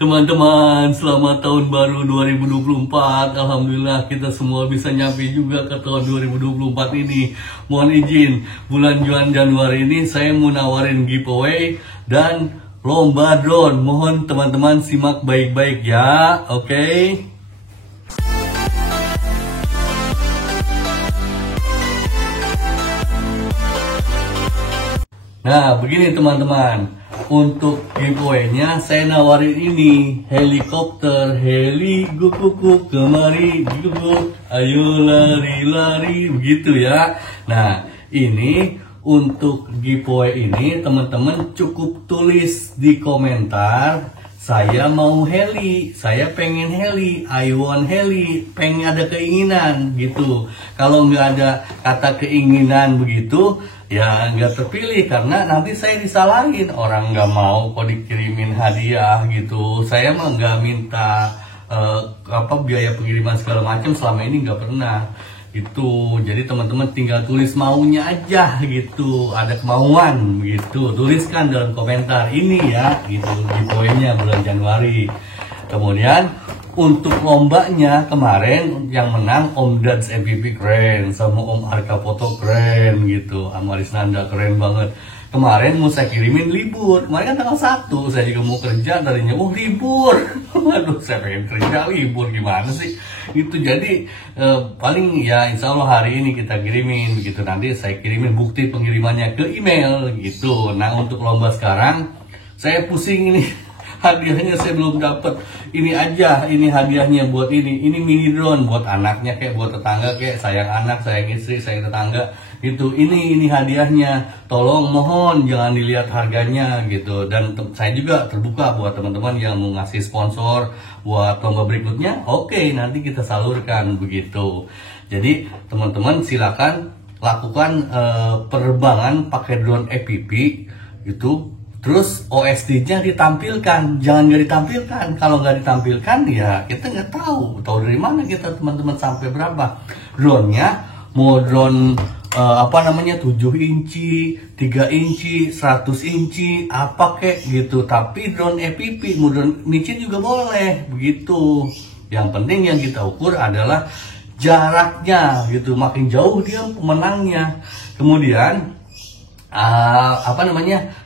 Teman-teman, selamat tahun baru 2024. Alhamdulillah kita semua bisa nyampe juga ke tahun 2024 ini. Mohon izin, bulan Januari ini saya mau nawarin giveaway dan lomba drone. Mohon teman-teman simak baik-baik ya, oke? Nah, begini teman-teman. Untuk giveaway-nya saya nawarin ini, helikopter, heli guguk kemari guguk, ayo lari-lari, begitu ya. Nah, ini untuk giveaway ini teman-teman cukup tulis di komentar, saya mau heli, saya pengen heli, I want heli, pengen ada keinginan gitu. Kalau nggak ada kata keinginan begitu, ya nggak terpilih karena nanti saya disalahin, orang nggak mau kok dikirimin hadiah gitu. Saya mah nggak minta biaya pengiriman segala macam, selama ini nggak pernah gitu. Jadi teman-teman tinggal tulis maunya aja gitu, ada kemauan gitu, tuliskan dalam komentar ini ya gitu, giveaway-nya bulan Januari. Kemudian untuk lombanya kemarin yang menang Om Dads MVP keren, sama Om Arka Foto keren gitu, sama Risnanda keren banget. Kemarin mau saya kirimin libur, kemarin kan tanggal 1, saya juga mau kerja, tadinya libur. Waduh, saya pengen kerja libur, gimana sih? Itu jadi paling ya insya Allah hari ini kita kirimin begitu, nanti saya kirimin bukti pengirimannya ke email gitu. Nah untuk lomba sekarang saya pusing ini. Hadiahnya saya belum dapat. Ini aja, ini hadiahnya buat ini mini drone buat anaknya kayak buat tetangga kayak, sayang anak, sayang istri, sayang tetangga gitu. Ini hadiahnya. Tolong mohon jangan dilihat harganya gitu. Dan saya juga terbuka buat teman-teman yang mau ngasih sponsor buat lomba berikutnya. Oke, nanti kita salurkan begitu. Jadi teman-teman silakan lakukan penerbangan pakai drone FPV gitu. Terus OSD-nya ditampilkan, jangan nggak ditampilkan. Kalau nggak ditampilkan ya kita nggak tahu dari mana kita teman-teman sampai berapa. Drone-nya mau drone 7 inci, 3 inci, 100 inci, apa kek gitu. Tapi drone FPV, mau drone micin juga boleh begitu. Yang penting yang kita ukur adalah jaraknya gitu, makin jauh dia pemenangnya. Kemudian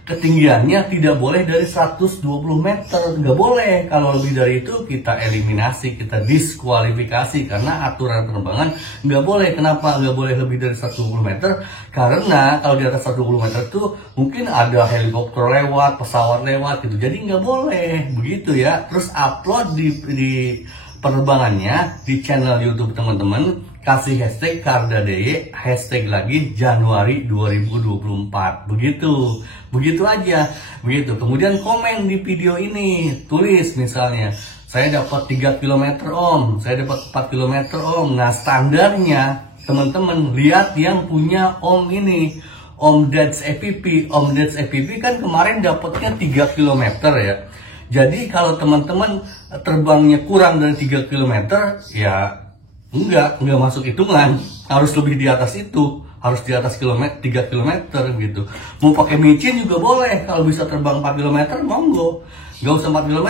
ketinggiannya tidak boleh dari 120 meter, nggak boleh. Kalau lebih dari itu kita eliminasi, kita diskualifikasi karena aturan penerbangan nggak boleh. Kenapa nggak boleh lebih dari 120 meter? Karena kalau di atas 120 meter itu mungkin ada helikopter lewat, pesawat lewat gitu, jadi nggak boleh begitu ya. Terus upload di penerbangannya di channel YouTube teman-teman, kasih hashtag Kardadeye, hashtag lagi Januari 2024. Begitu aja. Begitu. Kemudian komen di video ini, tulis misalnya, saya dapat 3 km Om, saya dapat 4 km Om. Nah, standarnya teman-teman lihat yang punya Om ini, Om Dads FPV. Om Dads FPV kan kemarin dapatnya 3 km ya. Jadi kalau teman-teman terbangnya kurang dari 3 km ya enggak masuk hitungan, harus lebih di atas itu, harus di atas 3 km gitu. Mau pakai micin juga boleh, kalau bisa terbang 4 km monggo, nggak usah 4 km,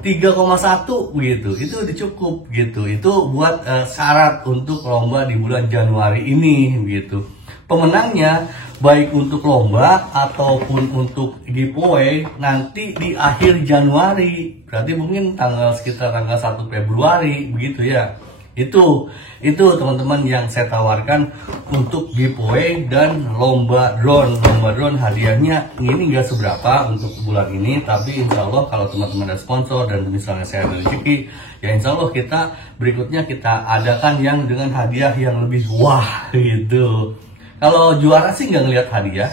3,1 gitu, itu udah cukup gitu. Itu buat syarat untuk lomba di bulan Januari ini gitu. Pemenangnya baik untuk lomba ataupun untuk giveaway nanti di akhir Januari, berarti mungkin sekitar tanggal 1 Februari begitu ya. Itu teman-teman yang saya tawarkan untuk giveaway dan lomba drone. Lomba drone hadiahnya ini nggak seberapa untuk bulan ini, tapi insya Allah kalau teman-teman ada sponsor dan misalnya saya ada rezeki, ya insya Allah kita berikutnya kita adakan yang dengan hadiah yang lebih wah gitu. Kalau juara sih nggak ngelihat hadiah,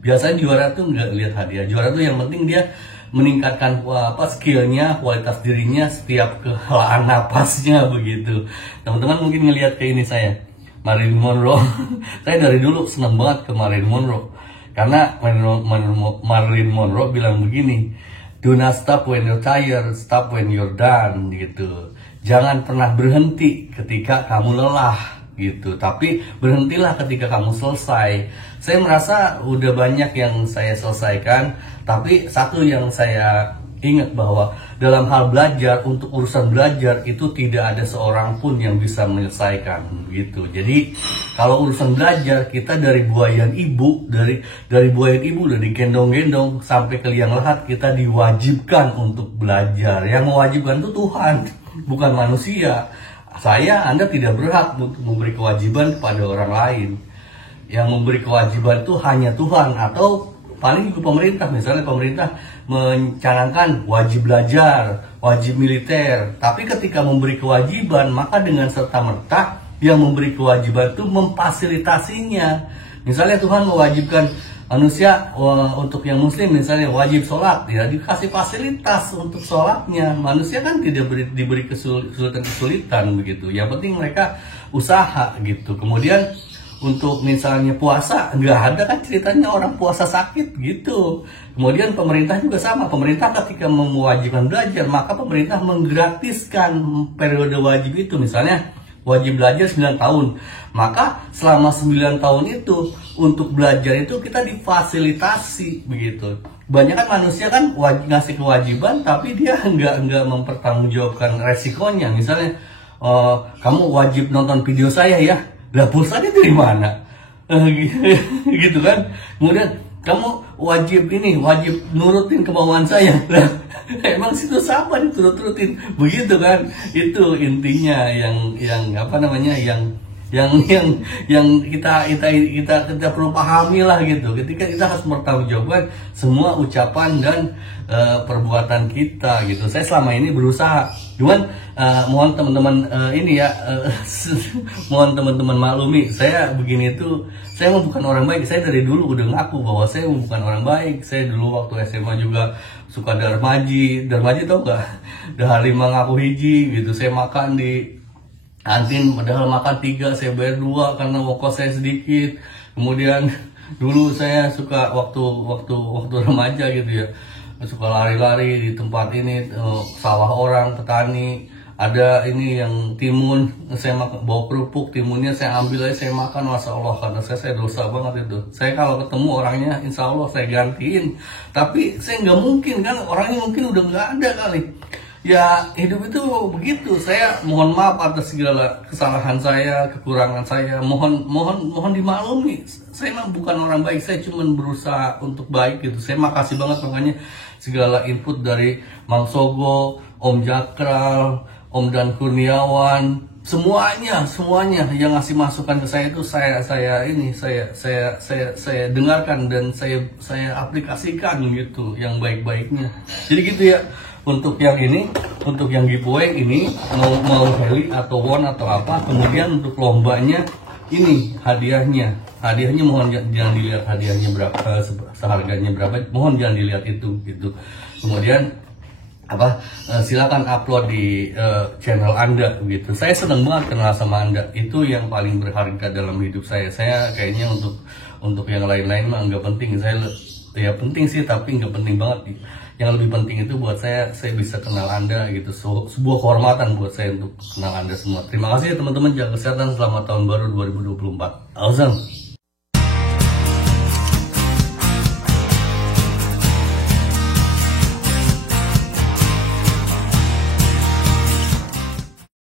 biasanya juara tuh nggak ngelihat hadiah. Juara tuh yang penting dia meningkatkan skillnya, kualitas dirinya setiap kehelaan napasnya begitu. Teman-teman mungkin ngelihat ke ini saya, Marilyn Monroe. Saya dari dulu seneng banget ke Marilyn Monroe karena Marilyn Monroe bilang begini, do not stop when you're tired, stop when you're done gitu. Jangan pernah berhenti ketika kamu lelah gitu, tapi berhentilah ketika kamu selesai. Saya merasa udah banyak yang saya selesaikan, tapi satu yang saya Ingat bahwa dalam hal belajar, untuk urusan belajar itu tidak ada seorang pun yang bisa menyelesaikan gitu. Jadi kalau urusan belajar, kita dari buayan ibu, dari buayan ibu, dari gendong-gendong sampai ke liang lahat, kita diwajibkan untuk belajar. Yang mewajibkan itu Tuhan, bukan manusia. Anda tidak berhak untuk memberi kewajiban kepada orang lain. Yang memberi kewajiban itu hanya Tuhan, atau paling juga pemerintah. Misalnya pemerintah mencanangkan wajib belajar, wajib militer, tapi ketika memberi kewajiban, maka dengan serta-merta yang memberi kewajiban itu memfasilitasinya. Misalnya Tuhan mewajibkan manusia untuk yang muslim misalnya wajib sholat, ya dikasih fasilitas untuk sholatnya. Manusia kan tidak diberi kesulitan begitu. Yang penting mereka usaha gitu. Kemudian untuk misalnya puasa, nggak ada kan ceritanya orang puasa sakit gitu. Kemudian pemerintah juga sama. Pemerintah ketika mewajibkan belajar, maka pemerintah menggratiskan periode wajib itu. Misalnya wajib belajar 9 tahun. Maka selama 9 tahun itu untuk belajar itu kita difasilitasi begitu. Banyak kan manusia kan ngasih kewajiban tapi dia nggak mempertanggungjawabkan resikonya. Misalnya kamu wajib nonton video saya ya. Lah pulsanya dari mana? Gitu kan. Kemudian kamu wajib nurutin kemauan saya. Lah emang situ siapa diturut-turutin? Begitu kan. Itu intinya yang apa namanya yang kita perlu pahami lah gitu. Ketika kita harus bertanggungjawabkan semua ucapan dan perbuatan kita gitu. Saya selama ini berusaha, cuman mohon teman-teman mohon teman-teman maklumi, saya begini itu, saya bukan orang baik. Saya dari dulu udah ngaku bahwa saya bukan orang baik. Saya dulu waktu SMA juga suka darmaji tau gak? Dahari ngaku hiji gitu. Saya makan di kantin, padahal makan 3, saya bayar 2 karena ongkos saya sedikit. Kemudian dulu saya suka waktu remaja gitu ya, suka lari-lari di tempat ini, sawah orang, petani. Ada ini yang timun, saya makan, bawa kerupuk, timunnya saya ambil aja, saya makan, Masya Allah, karena saya dosa banget itu. Saya kalau ketemu orangnya, insya Allah saya gantiin. Tapi saya nggak mungkin kan, orangnya mungkin udah nggak ada kali. Ya hidup itu begitu. Saya mohon maaf atas segala kesalahan saya, kekurangan saya. Mohon dimaklumi. Saya memang bukan orang baik. Saya cuma berusaha untuk baik gitu. Saya makasih banget makanya segala input dari Mang Sogo, Om Jakral, Om Dan Kurniawan, semuanya yang ngasih masukan ke saya itu saya dengarkan dan saya aplikasikan gitu yang baik-baiknya. Jadi gitu ya. Untuk yang ini, untuk yang giveaway ini mau heli atau won atau apa, kemudian untuk lombanya ini hadiahnya mohon jangan dilihat hadiahnya berapa, seharganya berapa, mohon jangan dilihat itu gitu. Kemudian silakan upload di channel Anda gitu. Saya senang banget kenal sama Anda, itu yang paling berharga dalam hidup saya. Saya kayaknya untuk yang lain-lain mah nggak penting. Saya ya penting sih tapi nggak penting banget. Yang lebih penting itu buat saya bisa kenal Anda gitu. Sebuah kehormatan buat saya untuk kenal Anda semua. Terima kasih ya teman-teman, jaga kesehatan, selamat tahun baru 2024. Awesome.